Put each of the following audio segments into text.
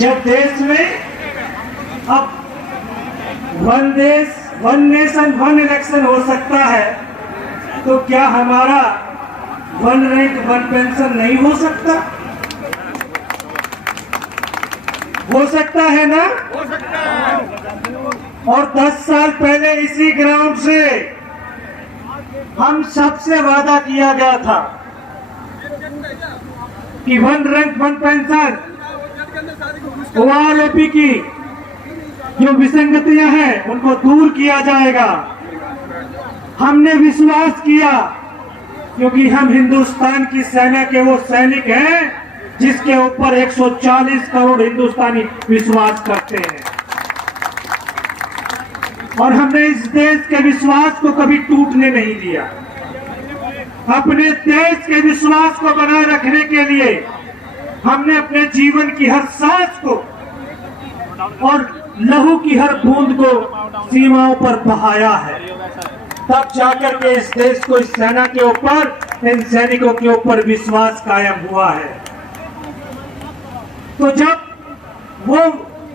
जब देश में अब वन देश वन नेशन वन इलेक्शन हो सकता है, तो क्या हमारा वन रैंक वन पेंशन नहीं हो सकता? हो सकता है ना? हो सकता है। और 10 साल पहले इसी ग्राउंड से हम सबसे वादा किया गया था कि one rank one pension, OROP की जो विसंगतियां हैं उनको दूर किया जाएगा। हमने विश्वास किया क्योंकि हम हिंदुस्तान की सेना के वो सैनिक हैं जिसके ऊपर 140 करोड़ हिंदुस्तानी विश्वास करते हैं, और हमने इस देश के विश्वास को कभी टूटने नहीं दिया। अपने देश के विश्वास को बनाए रखने के लिए हमने अपने जीवन की हर सांस को और लहू की हर बूंद को सीमाओं पर बहाया है। तब जाकर के इस देश को, इस सेना के ऊपर, इन सैनिकों के ऊपर विश्वास कायम हुआ है। तो जब वो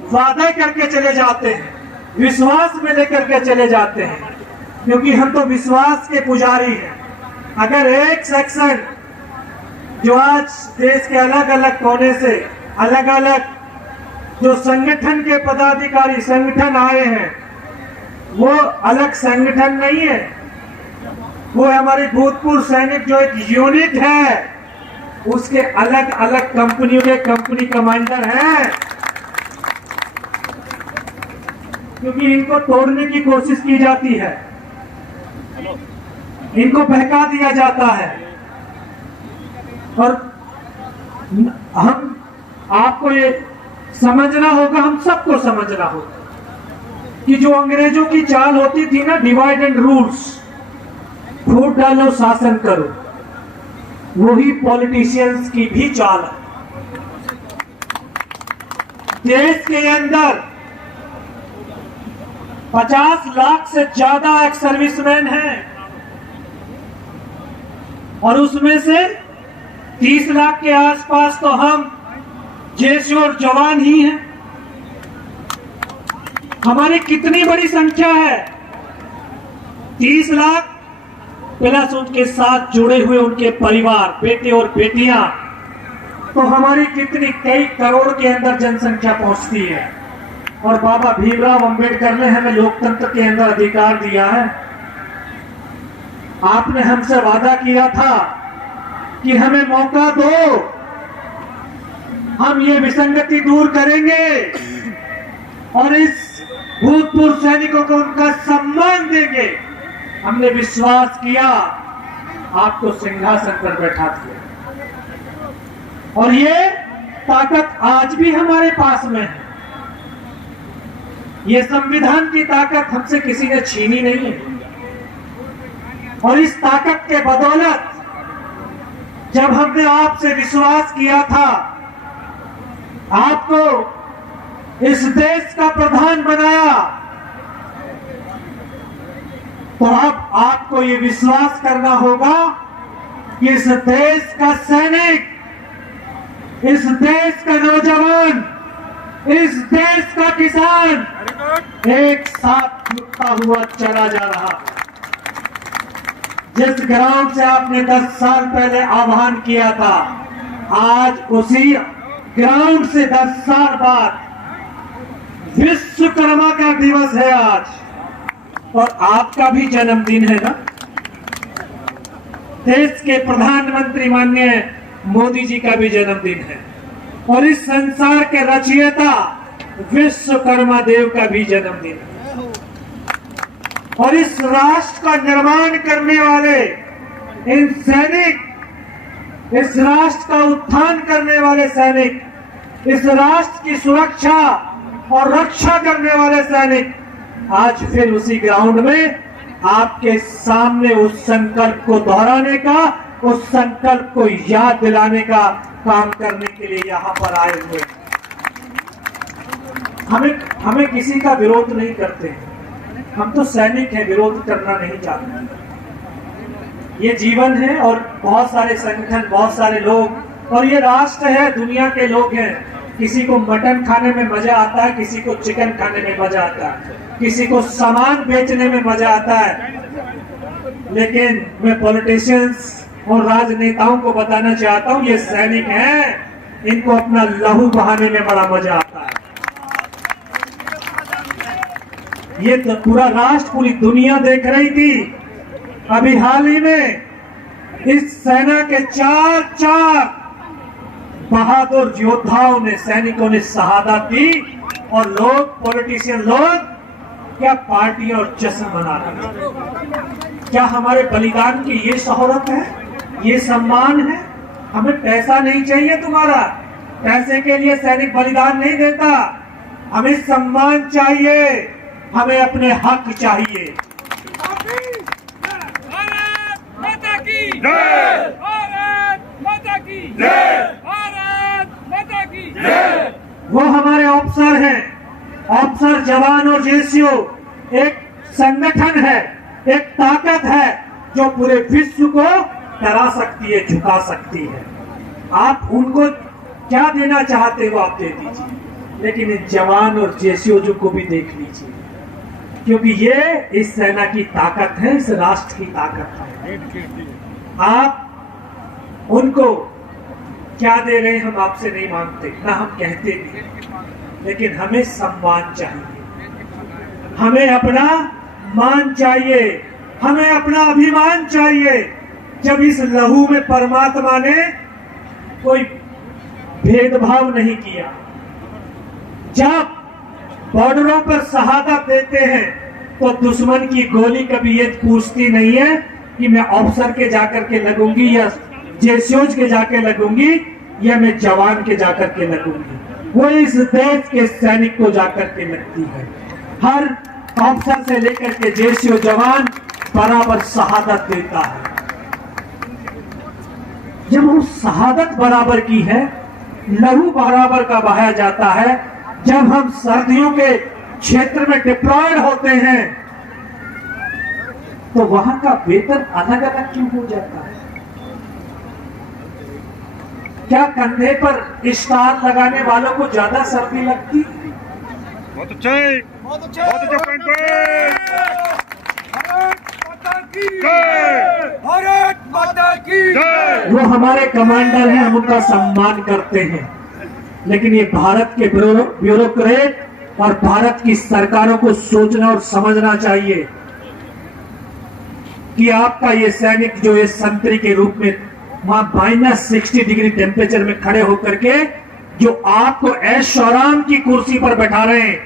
वादा करके चले जाते हैं, विश्वास में लेकर के चले जाते हैं, क्योंकि हम तो विश्वास के पुजारी हैं। अगर एक सेक्शन जो आज देश के अलग अलग कोने से अलग अलग जो संगठन के पदाधिकारी संगठन आए हैं, वो अलग संगठन नहीं है, वो हमारे भूतपूर्व सैनिक जो एक यूनिट है, उसके अलग अलग कंपनियों के कंपनी कमांडर हैं। क्योंकि इनको तोड़ने की कोशिश की जाती है, इनको बहका दिया जाता है। और हम आपको ये समझना होगा, हम सबको समझना होगा कि जो अंग्रेजों की चाल होती थी ना, डिवाइड एंड रूल्स, फूट डालो शासन करो, वही पॉलिटिशियंस की भी चाल है। देश के अंदर 50 लाख से ज्यादा एक्स सर्विसमैन हैं, और उसमें से 30 लाख के आसपास तो हम जैसे और जवान ही हैं। हमारी कितनी बड़ी संख्या है? 30 लाख प्लस उनके साथ जुड़े हुए उनके परिवार, बेटे और बेटियां, तो हमारी कितनी कई करोड़ के अंदर जनसंख्या पहुंचती है। और बाबा भीमराव अंबेडकर ने हमें लोकतंत्र के अंदर अधिकार दिया है। आपने हमसे वादा किया था कि हमें मौका दो, हम ये विसंगति दूर करेंगे और इस भूतपूर्व सैनिकों को उनका सम्मान देंगे। हमने विश्वास किया, आपको सिंहासन पर बैठा दिया, और ये ताकत आज भी हमारे पास में है। ये संविधान की ताकत हमसे किसी ने छीनी नहीं है, और इस ताकत के बदौलत जब हमने आपसे विश्वास किया था, आपको इस देश का प्रधान बनाया, तो अब आपको ये विश्वास करना होगा कि इस देश का सैनिक, इस देश का नौजवान, इस देश का किसान एक साथ जुटता हुआ चला जा रहा है। जिस ग्राउंड से आपने 10 साल पहले आह्वान किया था, आज उसी ग्राउंड से 10 साल बाद विश्वकर्मा का दिवस है आज, और आपका भी जन्मदिन है ना। देश के प्रधानमंत्री माननीय मोदी जी का भी जन्मदिन है, और इस संसार के रचयिता विश्वकर्मा देव का भी जन्मदिन है। और इस राष्ट्र का निर्माण करने वाले इन सैनिक, इस राष्ट्र का उत्थान करने वाले सैनिक, इस राष्ट्र की सुरक्षा और रक्षा करने वाले सैनिक आज फिर उसी ग्राउंड में आपके सामने उस संकल्प को दोहराने का, उस संकल्प को याद दिलाने का काम करने के लिए यहाँ पर आए हुए। हमें किसी का विरोध नहीं करते, हम तो सैनिक हैं, विरोध करना नहीं चाहते। ये जीवन है, और बहुत सारे संगठन, बहुत सारे लोग, और ये राष्ट्र है, दुनिया के लोग हैं, किसी को मटन खाने में मजा आता है, किसी को चिकन खाने में मजा आता है, किसी को सामान बेचने में मजा आता है। लेकिन मैं पॉलिटिशियंस और राजनेताओं को बताना चाहता हूं, ये सैनिक हैं, इनको अपना लहू बहाने में बड़ा मजा आता है। ये तो पूरा राष्ट्र, पूरी दुनिया देख रही थी। अभी हाल ही में इस सेना के चार बहादुर योद्धाओं ने, सैनिकों ने शहादत दी, और लोग, पॉलिटिशियन लोग क्या पार्टी और जश्न मना रहे हैं। क्या हमारे बलिदान की ये शोहरत है, ये सम्मान है? हमें पैसा नहीं चाहिए तुम्हारा, पैसे के लिए सैनिक बलिदान नहीं देता। हमें सम्मान चाहिए, हमें अपने हक चाहिए। भारत माता की जय, भारत माता की जय, भारत माता की जय। वो हमारे ऑफिसर हैं, ऑफिसर, जवान और जेसीओ एक संगठन है, एक ताकत है जो पूरे विश्व को डरा सकती है, झुका सकती है। आप उनको क्या देना चाहते हो आप दे दीजिए, लेकिन इन जवान और जेसीओ को भी देख लीजिए, क्योंकि ये इस सेना की ताकत है, इस राष्ट्र की ताकत है। आप उनको क्या दे रहे हैं हम आपसे नहीं मांगते, ना हम कहते भी, लेकिन हमें सम्मान चाहिए, हमें अपना मान चाहिए, हमें अपना अभिमान चाहिए। जब इस लहू में परमात्मा ने कोई भेदभाव नहीं किया, जब बॉर्डरों पर शहादत देते हैं तो दुश्मन की गोली कभी ये पूछती नहीं है कि मैं ऑफिसर के जाकर के लगूंगी या जेसीओज के जाके लगूंगी या मैं जवान के जाकर के लगूंगी। वो इस देश के सैनिक को जाकर के लगती है। हर ऑफिसर से लेकर के जेसीओ, जवान बराबर शहादत देता है। जब वो शहादत बराबर की है, लहू बराबर का बहाया जाता है, जब हम सर्दियों के क्षेत्र में डिप्लॉयड होते हैं तो वहां का वेतन अलग अलग क्यों हो जाता है? क्या कंधे पर स्टार लगाने वालों को ज्यादा सर्दी लगती? बहुत अच्छे, बहुत अच्छे पॉइंट पे। भारत माता की जय, भारत माता की जय। वो हमारे कमांडर हैं, हम उनका सम्मान करते हैं, लेकिन ये भारत के ब्यूरोक्रेट और भारत की सरकारों को सोचना और समझना चाहिए कि आपका ये सैनिक जो ये संतरी के रूप में वहां -60 डिग्री टेम्परेचर में खड़े होकर के जो आपको ऐशोआराम की कुर्सी पर बैठा रहे हैं,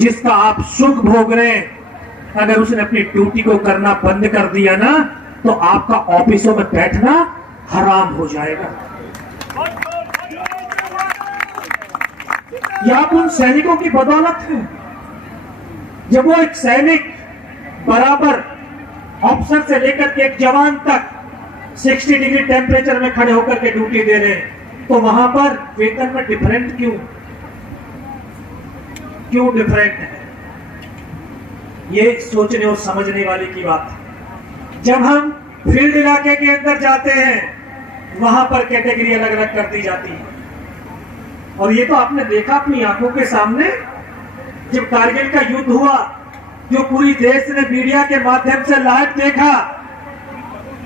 जिसका आप सुख भोग रहे हैं, अगर उसने अपनी ड्यूटी को करना बंद कर दिया ना तो आपका ऑफिसों में बैठना हराम हो जाएगा। ये आप उन सैनिकों की बदौलत है। जब वो एक सैनिक बराबर ऑफिसर से लेकर के एक जवान तक 60 डिग्री टेम्परेचर में खड़े होकर के ड्यूटी दे रहे हैं, तो वहां पर वेतन में डिफरेंट क्यों डिफरेंट है? ये सोचने और समझने वाले की बात है। जब हम फील्ड इलाके के अंदर जाते हैं वहां पर कैटेगरी अलग अलग कर दी जाती है, और ये तो आपने देखा अपनी आंखों के सामने, जब कारगिल का युद्ध हुआ, जो पूरी देश ने मीडिया के माध्यम से लाइव देखा,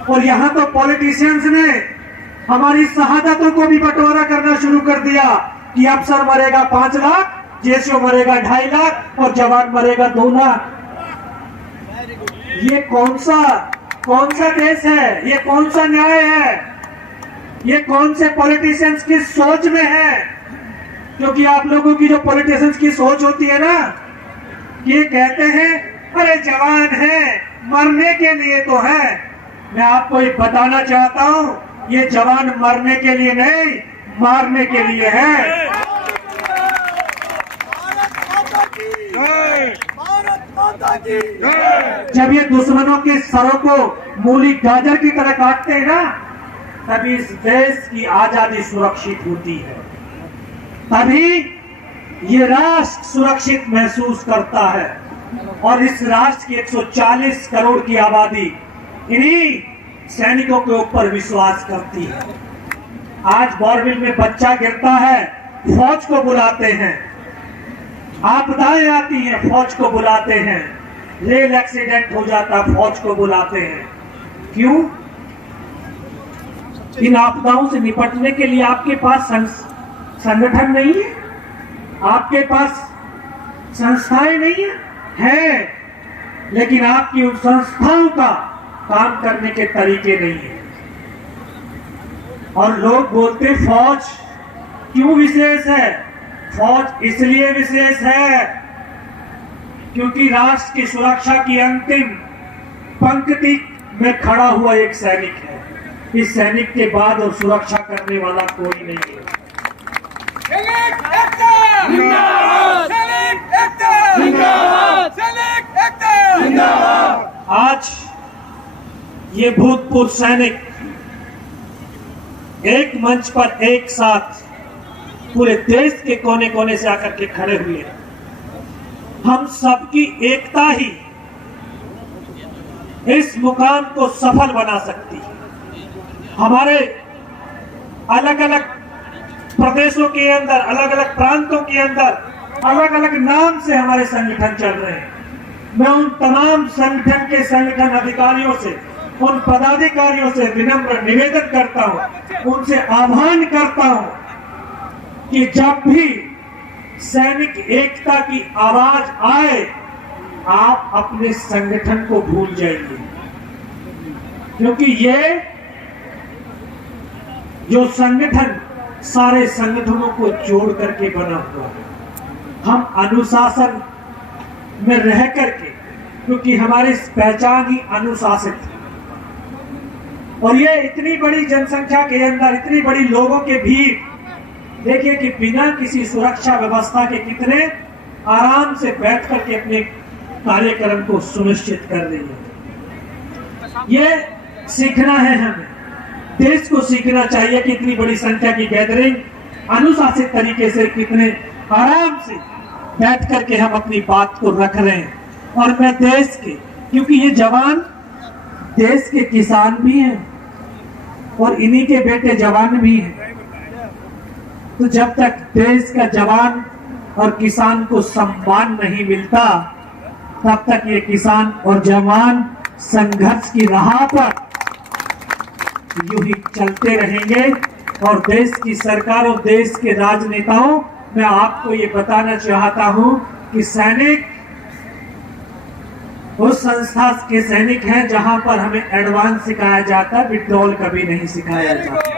और यहां तो पॉलिटिशियंस ने हमारी शहादतों को भी बंटवारा करना शुरू कर दिया कि अफसर मरेगा 5 लाख, जेसीओ मरेगा 2.5 लाख और जवान मरेगा 2 लाख। ये कौन सा देश है? ये कौन सा न्याय है? ये कौन से पॉलिटिशियंस की सोच में है? क्योंकि आप लोगों की जो पॉलिटिशियंस की सोच होती है ना, ये कहते हैं अरे जवान है, मरने के लिए तो है। मैं आपको ये बताना चाहता हूं, ये जवान मरने के लिए नहीं, मारने के लिए है। भारत माता की जब ये दुश्मनों के सरों को मूली गाजर की तरह काटते हैं ना, तभी इस देश की आजादी सुरक्षित होती है, तभी ये राष्ट्र सुरक्षित महसूस करता है। और इस राष्ट्र की 140 करोड़ की आबादी इन्हीं सैनिकों के ऊपर विश्वास करती है। आज बोरविल में बच्चा गिरता है फौज को बुलाते हैं, आपदाएं आती हैं फौज को बुलाते हैं, रेल एक्सीडेंट हो जाता फौज को बुलाते हैं। क्यों? इन आपदाओं से निपटने के लिए आपके पास संगठन नहीं है, आपके पास संस्थाएं नहीं है, लेकिन आपकी उन संस्थाओं का काम करने के तरीके नहीं है। और लोग बोलते फौज क्यों विशेष है? फौज इसलिए विशेष है क्योंकि राष्ट्र की सुरक्षा की अंतिम पंक्ति में खड़ा हुआ एक सैनिक है। इस सैनिक के बाद और सुरक्षा करने वाला कोई नहीं है। सैनिक एकता जिंदाबाद, सैनिक एकता जिंदाबाद, सैनिक एकता जिंदाबाद। आज ये भूतपूर्व सैनिक एक मंच पर एक साथ पूरे देश के कोने कोने से आकर के खड़े हुए हैं। हम सबकी एकता ही इस मुकाम को सफल बना सकती है। हमारे अलग अलग प्रदेशों के अंदर, अलग अलग प्रांतों के अंदर अलग अलग नाम से हमारे संगठन चल रहे हैं। मैं उन तमाम संगठन के संगठन अधिकारियों से, उन पदाधिकारियों से विनम्र निवेदन करता हूं, उनसे आह्वान करता हूं कि जब भी सैनिक एकता की आवाज आए, आप अपने संगठन को भूल जाइए, क्योंकि ये जो संगठन सारे संगठनों को जोड़ करके बना हुआ है। हम अनुशासन में रह करके, क्योंकि हमारी पहचान ही अनुशासित है, और ये इतनी बड़ी जनसंख्या के अंदर इतनी बड़ी लोगों के भीड़, देखिए कि बिना किसी सुरक्षा व्यवस्था के कितने आराम से बैठ करके अपने कार्यक्रम को सुनिश्चित कर रही है। ये सीखना है हमें, देश को सीखना चाहिए कि इतनी बड़ी संख्या की गैदरिंग अनुशासित तरीके से कितने आराम से बैठ करके हम अपनी बात को रख रहे हैं। और मैं देश के, क्योंकि ये जवान देश के किसान भी हैं और इन्हीं के बेटे जवान भी हैं, तो जब तक देश का जवान और किसान को सम्मान नहीं मिलता, तब तक ये किसान और जवान संघर्ष की राह पर यूं ही चलते रहेंगे। और देश की सरकार और देश के राजनेताओं, मैं आपको ये बताना चाहता हूं कि सैनिक उस संस्था के सैनिक हैं जहां पर हमें एडवांस सिखाया जाता है, विड्रॉल कभी नहीं सिखाया जाता।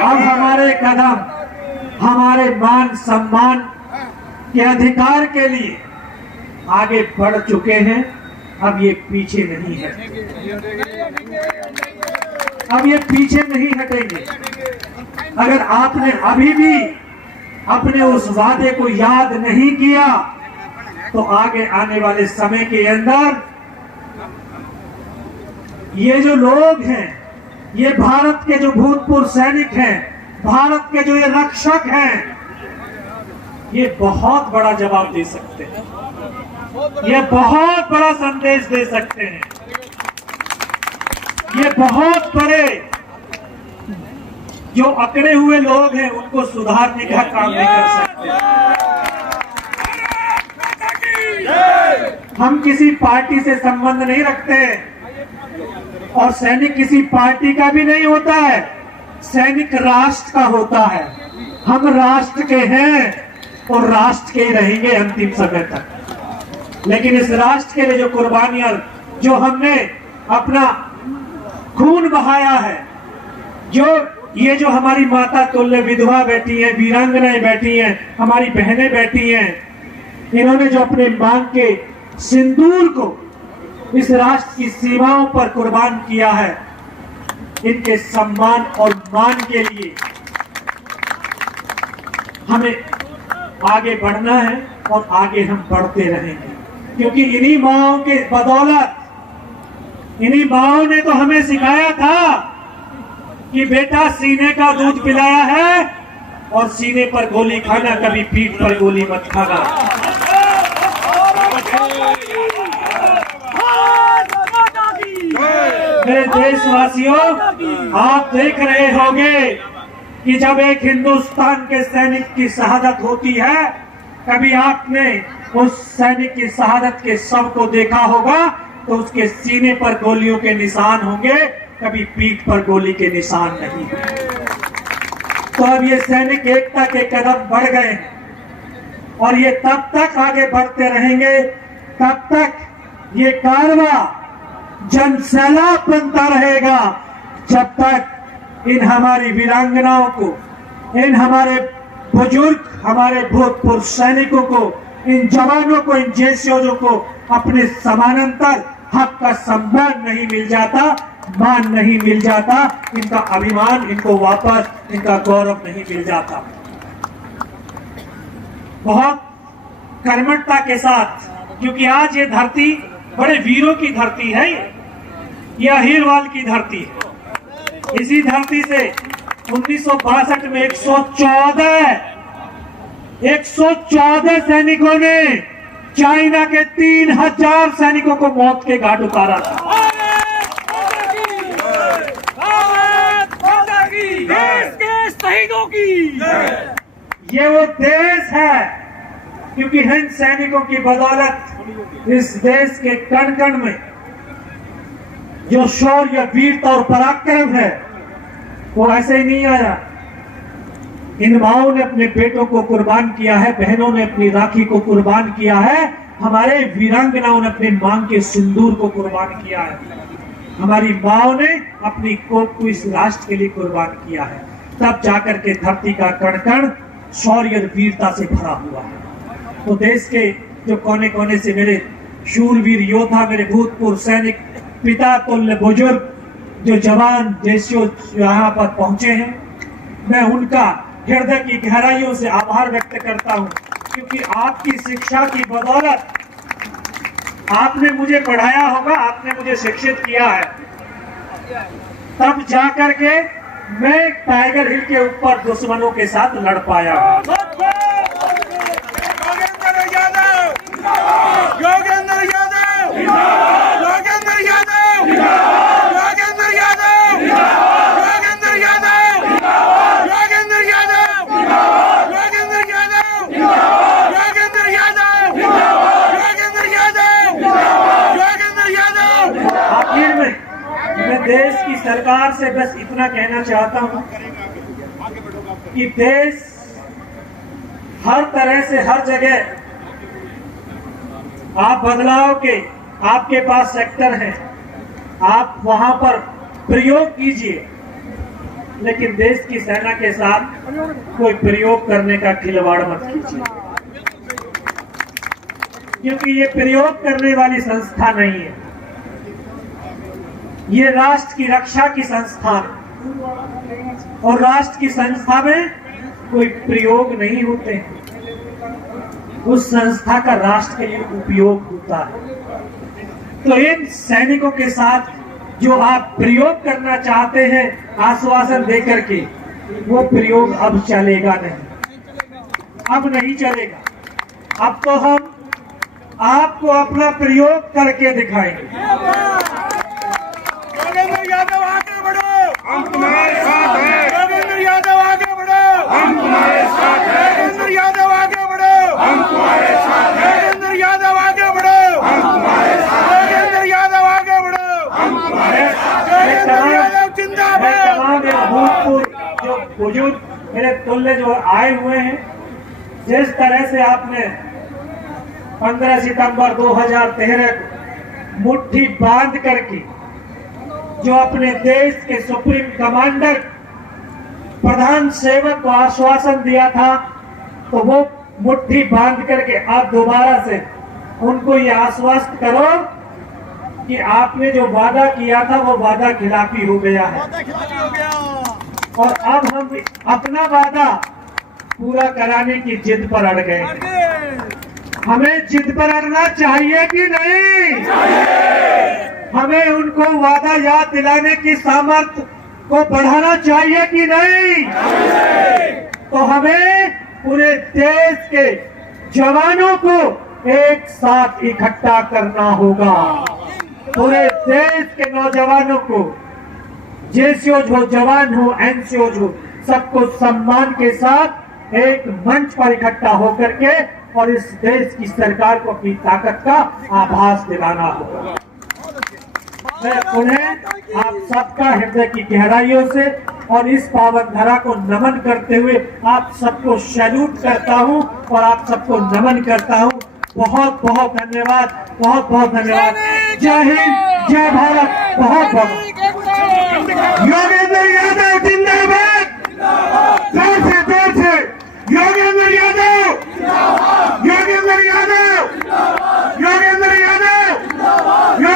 अब हमारे कदम हमारे मान सम्मान के अधिकार के लिए आगे बढ़ चुके हैं। अब ये पीछे नहीं हटेंगे, अब ये पीछे नहीं हटेंगे। अगर आपने अभी भी अपने उस वादे को याद नहीं किया, तो आगे आने वाले समय के अंदर ये जो लोग हैं, ये भारत के जो भूतपूर्व सैनिक हैं, भारत के जो ये रक्षक हैं, ये बहुत बड़ा जवाब दे सकते हैं, ये बहुत बड़ा संदेश दे सकते हैं, ये बहुत बड़े जो अकड़े हुए लोग हैं उनको सुधारने का काम नहीं कर सकते। हम किसी पार्टी से संबंध नहीं रखते और सैनिक किसी पार्टी का भी नहीं होता है, सैनिक राष्ट्र का होता है। हम राष्ट्र के हैं और राष्ट्र के ही रहेंगे अंतिम समय तक। लेकिन इस राष्ट्र के लिए जो कुर्बानियां, जो हमने अपना खून बहाया है, जो हमारी माता तुल्य विधवा बैठी हैं, वीरांगनाएं बैठी हैं, हमारी बहनें बैठी हैं, इन्होंने जो अपने मांग के सिंदूर को इस राष्ट्र की सीमाओं पर कुर्बान किया है, इनके सम्मान और मान के लिए हमें आगे बढ़ना है और आगे हम बढ़ते रहेंगे। क्योंकि इन्हीं माओं के बदौलत, इन्हीं माओं ने तो हमें सिखाया था कि बेटा सीने का दूध पिलाया है और सीने पर गोली खाना, कभी पीठ पर गोली मत खाना। मेरे देशवासियों, आप देख रहे होंगे कि जब एक हिंदुस्तान के सैनिक की शहादत होती है, कभी आपने उस सैनिक की शहादत के शव को देखा होगा तो उसके सीने पर गोलियों के निशान होंगे, कभी पीठ पर गोली के निशान नहीं। तो अब ये सैनिक एकता के कदम बढ़ गए हैं और ये तब तक आगे बढ़ते रहेंगे, तब तक ये कारवा जनसैलाब बनता रहेगा, जब तक इन हमारी वीरांगनाओं को, इन हमारे बुजुर्ग, हमारे भूतपूर्व सैनिकों को, इन जवानों को, इन जैशों को अपने समानांतर हक का सम्मान नहीं मिल जाता, मान नहीं मिल जाता, इनका अभिमान इनको वापस, इनका गौरव नहीं मिल जाता। बहुत कर्मठता के साथ, क्योंकि आज ये धरती बड़े वीरों की धरती है, ये अहिरवाल की धरती है। इसी धरती से 1962 में 114 सैनिकों ने चाइना के 3000 सैनिकों को मौत के घाट उतारा था। देश के शहीदों की ये वो देश है, क्योंकि इन सैनिकों की बदौलत इस देश के कण कण में जो शौर्य, वीरता और पराक्रम है वो ऐसे ही नहीं आया। इन माओं ने अपने बेटों को कुर्बान किया है, बहनों ने अपनी राखी को कुर्बान किया है, हमारे वीरांगनाओं ने अपने मांग के सिंदूर को कुर्बान किया है, हमारी माओं ने अपनी कोख को इस राष्ट्र के लिए कुर्बान किया है। तब जाकर के धरती का कण कण शौर्य और वीरता से भरा हुआ है। तो देश के जो कोने कोने से मेरे शूरवीर योद्धा, मेरे भूतपूर्व सैनिक, पिता तुल्य बुजुर्ग, जो जवान जैसे यहाँ पर पहुंचे हैं, मैं उनका हृदय की गहराइयों से आभार व्यक्त करता हूं, क्योंकि आपकी शिक्षा की बदौलत, आपने मुझे पढ़ाया होगा, आपने मुझे शिक्षित किया है, तब जाकर के मैं टाइगर हिल के ऊपर दुश्मनों के साथ लड़ पाया। आखिर में मैं देश की सरकार से बस इतना कहना चाहता हूं कि देश हर तरह से, हर जगह आप बदलाव के, आपके पास सेक्टर है, आप वहां पर प्रयोग कीजिए, लेकिन देश की सेना के साथ कोई प्रयोग करने का खिलवाड़ मत कीजिए, क्योंकि ये प्रयोग करने वाली संस्था नहीं है, ये राष्ट्र की रक्षा की संस्थान, और राष्ट्र की संस्था में कोई प्रयोग नहीं होते हैं, उस संस्था का राष्ट्र के लिए उपयोग होता है। तो इन सैनिकों के साथ जो आप प्रयोग करना चाहते हैं आश्वासन देकर के, वो प्रयोग अब चलेगा नहीं, अब नहीं चलेगा। अब तो हम आपको अपना प्रयोग करके दिखाएंगे। यादव आगे बढ़ो, हम तुम्हारे साथ हैं। योगेंद्र यादव आगे बढ़ो, हम तुम्हारे साथ हैं। योगेंद्र यादव आगे बढ़ो, हम तुम्हारे साथ हैं। योगेंद्र यादव आगे बढ़ो, हम तुम्हारे साथ हैं। योगेंद्र यादव आगे बढ़ो, हम तुम्हारे साथ हैं। योगेंद्र यादव जिंदाबाद। तमाम मेरे भूतपूर्व जो बुजुर्ग, मेरे तुल्य जो आए हुए हैं, जिस तरह से आपने 15 सितंबर 2013 को मुट्ठी बांध करके जो अपने देश के सुप्रीम कमांडर, प्रधान सेवक को आश्वासन दिया था, तो वो मुट्ठी बांध करके आप दोबारा से उनको ये आश्वस्त करो कि आपने जो वादा किया था वो वादा खिलाफी हो गया है, और अब हम अपना वादा पूरा कराने की जिद पर अड़ गए। हमें जिद पर अड़ना चाहिए कि नहीं? हमें उनको वादा याद दिलाने की सामर्थ्य को बढ़ाना चाहिए कि नहीं? तो हमें पूरे देश के जवानों को एक साथ इकट्ठा करना होगा। पूरे देश के नौजवानों को, जेसीओज हो, जवान हो, एनसीओज हो, सबको सम्मान के साथ एक मंच पर इकट्ठा होकर के और इस देश की सरकार को अपनी ताकत का आभास दिलाना होगा। मैं उन्हें आप सबका हृदय की गहराइयों से और इस पावन धरा को नमन करते हुए आप सबको सैल्यूट करता हूं और आप सबको नमन करता हूं। बहुत बहुत धन्यवाद, बहुत बहुत धन्यवाद। जय हिंद, जय भारत, बहुत बहुत। योगेंद्र यादव।